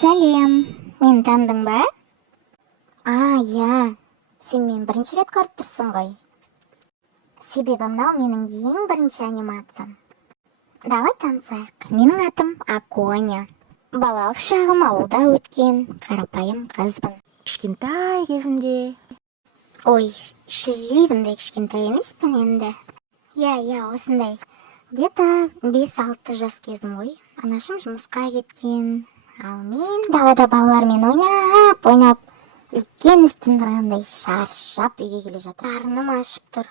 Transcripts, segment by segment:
Сәлем, мен тандың ба? Я, сен мен бірінші рет көріп тұрсың ғой. Себебі мынау менің ең бірінші анимациям. Давай танысайық. Менің атым Аконя. Балалық шағым ауылда өткен қарапайым қызбын. Кішкентай кезімде Ой, шілейбіндей кішкентай емеспін енді. Я, осындай. Где-то 5-6 жас кезім ғой. Анашым жұмысқа кеткен. Ал мен далада балалармен ойнап, үлкен істің тындырғандай шаршап үйге келе жатыр. Қарным ашып тұр.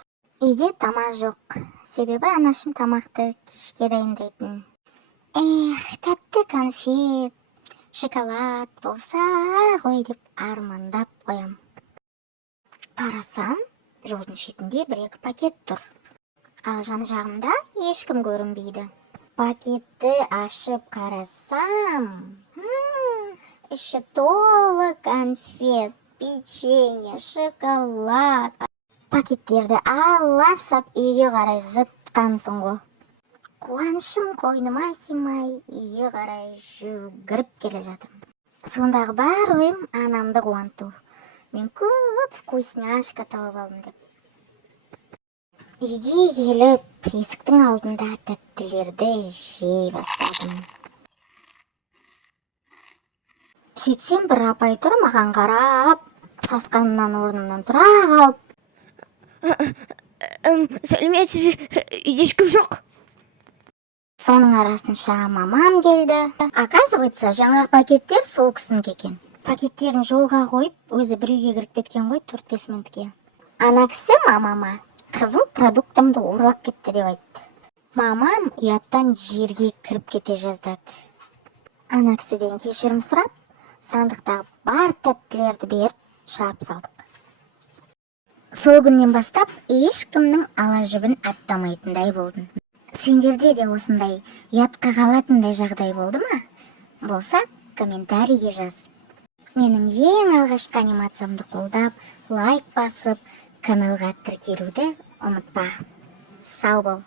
Үйде тамақ жоқ. Себебі анашым тамақты кешке дайындайтын. Тәтті конфет, шоколад болса ғой деп армандап қоям. Қарасам, жолдың шетінде 1-2 пакет тұр. Ал жан жағымда ешкім көрінбейді. Пакетті ашып қарасам, іші толы конфет, печенье, шоколад. Пакеттерді аласап үйге қарай зытқансың ғой. Қуанышым қойныма сыймай, үйге қарай жүгіріп келе жатырмын. Сондағы бар ойым анамды қуанту. Мен көп вкусняшка тауып алдым деп. Үйге келіп, есіктің алдында тәттілерді жей бастадым. Сөйтсем бір апай тұр маған қарап, сасқанымнан орнымнан тұра қалып. Сәлеметсіз бе, үйде ешкім жоқ. Соның арасынша мамам келді. Оказывается, жаңағы пакеттер сол кісінікі екен. Пакеттерін жолға қойып, өзі бір үйге кіріп кеткен ғой 4-5 минутке. Ана кісі мамама, қызым продуктымды ұрлап кетті деп айтты. Мамам ұяттан жерге кіріп кете жаздады. Ана кісіден кешірім сұрап, сандықтағы бар тәттілерді беріп шығарып салдық. Сол күннен бастап ешкімнің ала жібін аттамайтындай болдым. Сендерде де осындай ұятқа қалатындай жағдай болды ма? Болса, комментарийге жаз. Менің ең алғашқы анимациямды қолдап, лайк басып, каналға тіркелуді ұмытпа. Сау бол.